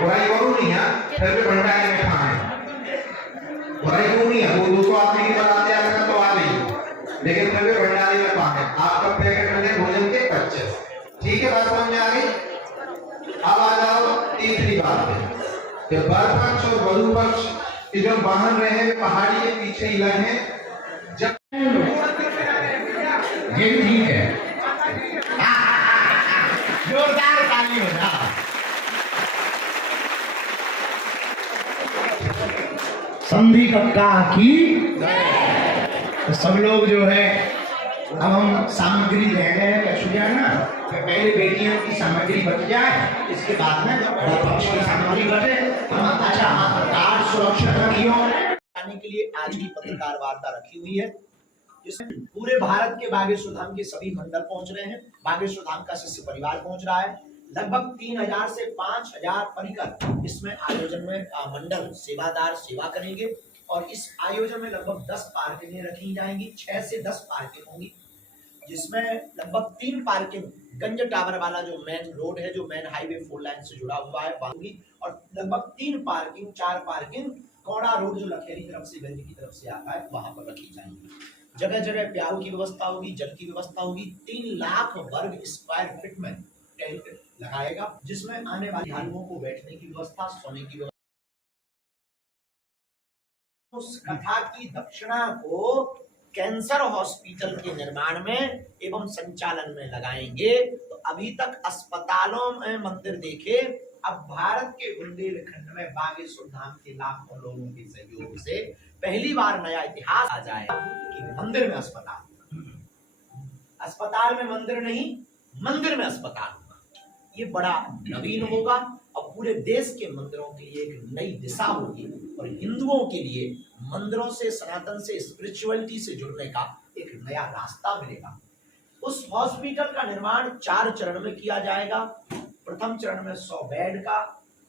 बुराई करूँ नहीं है, फिर भी भंडारे में खाए बुराई क्यों नहीं है, वो 200 आदमी की बनाते आएगा तो आ गई, लेकिन फिर भी भंडारे में पाए आपका पैकेट में भोजन के 25। ठीक है, बात समझ में आ गई। अब आ जाओ तीसरी बात पे, जब वर पक्ष और वधु पक्ष के जो वाहन रहे पहाड़ी के पीछे ही रहे, जब ये ठीक है, जोरदार ताली हो ना। संधि कक्का की तो सब लोग जो है, अब हम सामग्री दे रहे हैं कछुआ ना, तो पहले बेटियों की सामग्री बच जाए, इसके बाद में पक्ष की सामग्री बचे। अच्छा, कार सुरक्षित रखियो आने के लिए आज की पत्रकार वार्ता रखी हुई है, जिसमें पूरे भारत के बागेश्वर धाम के सभी मंडल पहुंच रहे हैं, बागेश्वर धाम का शिष्य परिवार पहुंच रहा है। लगभग 3000 से 5000 परिकर इसमें आयोजन में मंडल सेवादार सेवा करेंगे और इस आयोजन में लगभग 10 पार्किंगें रखी जाएंगी, 6 से 10 पार्किंग होंगी, जिसमें लगभग 3 पार्किंग गंज टावर वाला जो मेन रोड है, जो मेन हाईवे 4 लाइन से जुड़ा हुआ है होंगी, और लगभग 3 पार्किंग 4 पार्किंग कौड़ा रोड जो लखेरी तरफ से गंज की तरफ से आता है वहां पर रखी जाएंगी। जगह जगह प्याऊ की व्यवस्था होगी, जल की व्यवस्था होगी। 3 लाख वर्ग स्क्वायर फीट में टेंट लगाएगा, जिसमें आने वाले श्रद्धालुओं को बैठने की व्यवस्था, सोने की व्यवस्था। उस कथा की दक्षिणा को कैंसर हॉस्पिटल के निर्माण में एवं संचालन में लगाएंगे। तो अभी तक अस्पतालों में मंदिर देखे, अब भारत के बुंदेलखंड में बागेश्वर धाम के लाखों लोगों के सहयोग से पहली बार नया इतिहास आ जाए कि मंदिर में अस्पताल, अस्पताल में मंदिर नहीं, मंदिर में अस्पताल होगा। ये बड़ा नवीन होगा और पूरे देश के मंदिरों के लिए एक नई दिशा होगी और हिंदुओं के लिए मंदिरों से, सनातन से, स्पिरिचुअलिटी से जुड़ने का एक नया रास्ता मिलेगा। उस हॉस्पिटल का निर्माण 4 चरण में किया जाएगा। प्रथम चरण में 100 बेड का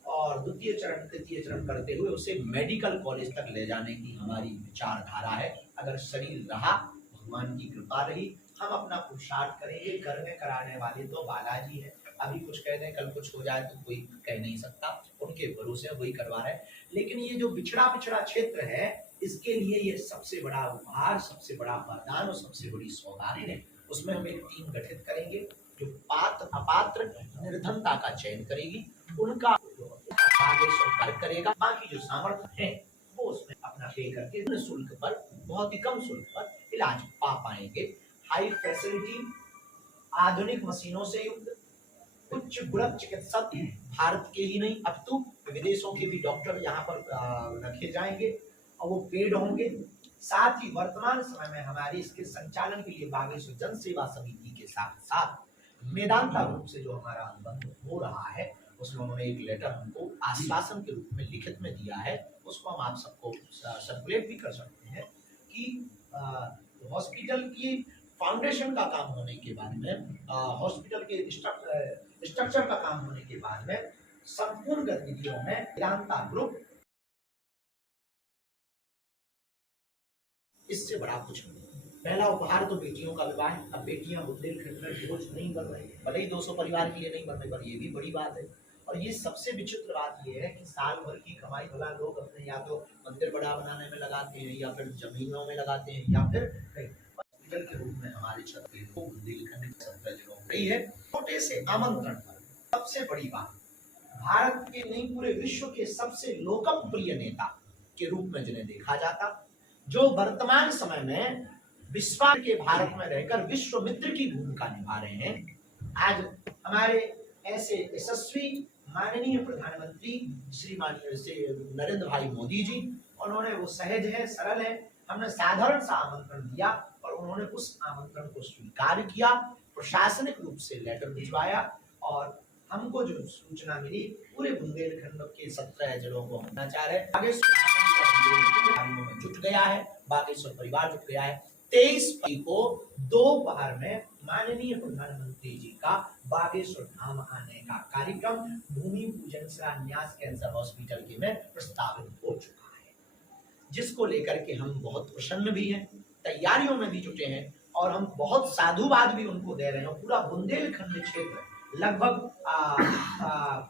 और द्वितीय चरण, तृतीय चरण करते हुए उसे मेडिकल कॉलेज तक ले जाने की हमारी विचारधारा है। अगर शरीर रहा, भगवान की कृपा रही, हम अपना पुरुषार्थ करेंगे। घर में कराने वाले तो बालाजी है, अभी कुछ कह दें कल कुछ हो जाए तो कोई कह नहीं सकता, उनके भरोसे वही करवा रहे हैं। लेकिन ये जो पिछड़ा क्षेत्र है, इसके लिए ये सबसे बड़ा उपहार, सबसे बड़ा वरदान और सबसे बड़ी सौगात है। उसमें हम एक टीम गठित करेंगे जो पात्र अपात्र निर्धनता का चयन करेगी, उनका बागेश्वर करेगा। बाकी जो सामर्थ्य है वो उसमें अपना पे करके शुल्क पर, बहुत ही कम शुल्क पर इलाज पा पाएंगे। हाई फैसिलिटी, आधुनिक मशीनों से युक्त उच्च गुणक चिकित्सक भारत के ही नहीं अपितु विदेशों के भी डॉक्टर यहाँ पर रखे जाएंगे और वो पेड होंगे। साथ ही वर्तमान समय में हमारे इसके संचालन के लिए बागेश्वर जन सेवा समिति के साथ साथ मेदांता ग्रुप से जो हमारा अनुबंध हो रहा है, उसमें उन्होंने एक लेटर हमको आश्वासन के रूप में लिखित में दिया है, उसको हम आप सबको सर्कुलेट भी कर सकते हैं कि हॉस्पिटल की फाउंडेशन का काम होने के बाद में, हॉस्पिटल के स्ट्रक्चर का काम होने के बाद में संपूर्ण गतिविधियों में मेदांता ग्रुप, इससे बड़ा कुछ नहीं। पहला उपहार तो बेटियों का विवाह है। अब बेटियां बुंदेलखंड में बोझ नहीं बन रही, भले ही 200 परिवार के लिए नहीं बनने पर, ये भी बड़ी बात है। और ये सबसे विचित्र बात ये है कि साल भर की कमाई भला लोग अपने या तो मंदिर बड़ा बनाने में लगाते हैं, या फिर जमीनों में लगाते हैं, या फिर हॉस्पिटल के रूप में हमारे छत्तीसगढ़ को बुंदेलखंड 17 जिलों में रही है। छोटे से आमंत्रण पर सबसे बड़ी बात, भारत के नहीं पूरे विश्व के सबसे लोकप्रिय नेता के रूप में जिन्हें देखा जाता, जो वर्तमान समय में विश्व के भारत में रहकर विश्व मित्र की भूमिका निभा रहे हैं। आज हमारे ऐसे यशस्वी माननीय प्रधानमंत्री श्री नरेंद्र भाई मोदी जी, उन्होंने वो सहज है, सरल है, हमने साधारण सा आमंत्रण दिया और उन्होंने उस आमंत्रण को स्वीकार किया, प्रशासनिक रूप से लेटर भिजवाया और हमको जो सूचना मिली पूरे बुंदेलखंड के 17 जिलों को होना चाह रहे हैं। जुट गया है, बागेश्वर परिवार जुट गया है। 23 को दोपहर में माननीय प्रधानमंत्री जी का बागेश्वर धाम आने का कार्यक्रम भूमि पूजन शिलान्यास कैंसर हॉस्पिटल के में प्रस्तावित हो चुका है, जिसको लेकर के हम बहुत प्रसन्न भी हैं, तैयारियों में भी जुटे हैं और हम बहुत साधुवाद भी उनको दे रहे हैं। पूरा बुंदेलखंड क्षेत्र लगभग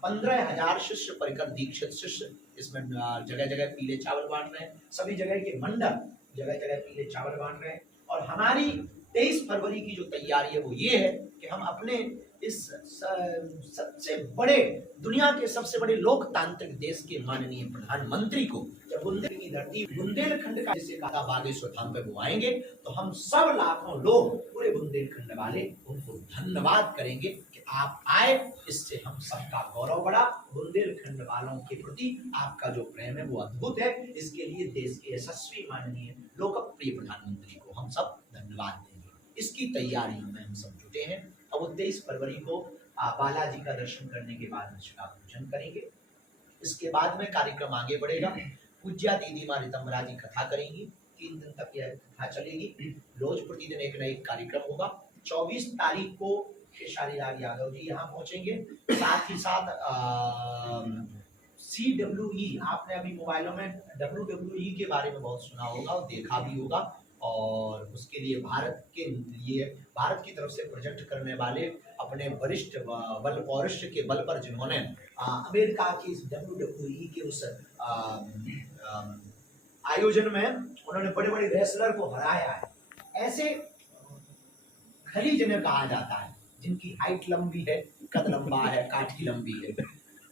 15,000 शिष्य परिकर दीक्षित शिष्य इसमें जगह जगह पीले चावल बांट रहे हैं। सभी जगह के मंडल जगह जगह पीले चावल बांट रहे हैं। और हमारी 23 फरवरी की जो तैयारी है वो ये है कि हम अपने इस सबसे बड़े दुनिया के सबसे बड़े लोकतांत्रिक देश के माननीय प्रधानमंत्री को जब बुंदेल की धरती बुंदेलखंड का जिसे कहा बागेश्वर धाम पे वो आएंगे तो हम सब लाखों लोग पूरे बुंदेलखंड वाले उनको धन्यवाद करेंगे कि आप आए, इससे हम सबका गौरव बढ़ा। बुंदेलखंड वालों के प्रति आपका जो प्रेम है वो अद्भुत है। इसके लिए देश के यशस्वी माननीय लोकप्रिय प्रधानमंत्री को हम सब धन्यवाद देंगे। इसकी तैयारियों में हम सब जुटे हैं। अब 23 फरवरी को बालाजी का दर्शन करने के बाद निष्ठा पूजन करेंगे। इसके बाद में कार्यक्रम आगे बढ़ेगा। पूज्या दीदी माँ रितंबरा जी कथा करेंगी। 3 दिन तक यह कथा चलेगी। रोज प्रतिदिन एक न एक कार्यक्रम होगा। 24 तारीख को खेसारी लाल यादव जी यहाँ पहुंचेंगे। साथ ही साथ CWE आपने अभी मोबाइलों में WWE के बारे में बहुत सुना होगा और देखा भी होगा। और उसके लिए भारत की तरफ से प्रोजेक्ट करने वाले अपने वरिष्ठ बल पौरुष के बल पर जिन्होंने अमेरिका की WWE के उस आयोजन में उन्होंने बड़े बड़े रेसलर को हराया है। ऐसे खली जिन्हें कहा जाता है जिनकी हाइट लंबी है, कद लंबा है, काठी लंबी है,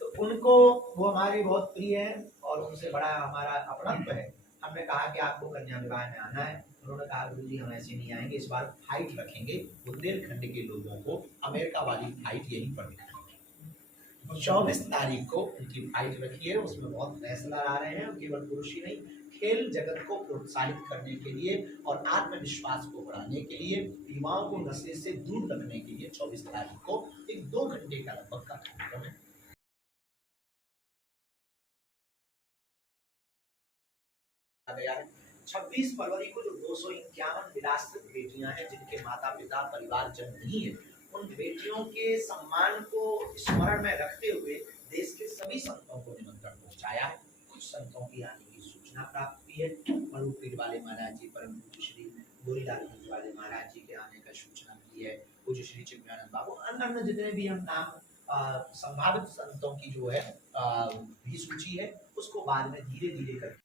तो उनको वो हमारी बहुत प्रिय है और उनसे बड़ा हमारा अपनत्व है। हमने कहा कि आपको कन्या विवाह में आना है। उन्होंने कहा गुरुजी हम ऐसे नहीं आएंगे, इस बार फाइट रखेंगे। बुंदेलखंड के लोगों को अमेरिका वाली फाइट यहीं पर दिखाएंगे। 24 तारीख को उनकी फाइट रखी है। उसमें बहुत रेसलर आ रहे हैं, केवल पुरुष ही नहीं, खेल जगत को प्रोत्साहित करने के लिए और आत्मविश्वास को बढ़ाने के लिए, युवाओं को नशे से दूर रखने के लिए 24 तारीख को एक 2 घंटे का लगभग का कार्यक्रम है। 26 फरवरी को जो 251 निराश्रित बेटियां हैं जिनके माता पिता परिवारजन नहीं है, उन बेटियों के सम्मान को स्मरण में रखते हुए देश के सभी संतों को निमंत्रण पहुंचाया है। कुछ संतों की आने की सूचना प्राप्त हुई है। मरुपीर वाले महाराज जी, परम पूज्य श्री गोरीलाल वाले महाराज जी के आने का सूचना दी है। पूज्य श्री चिन्मयानंद बाबू, अन्य जितने भी हम नाम संभावित संतों की जो है भी सूची है, उसको बाद में धीरे धीरे करके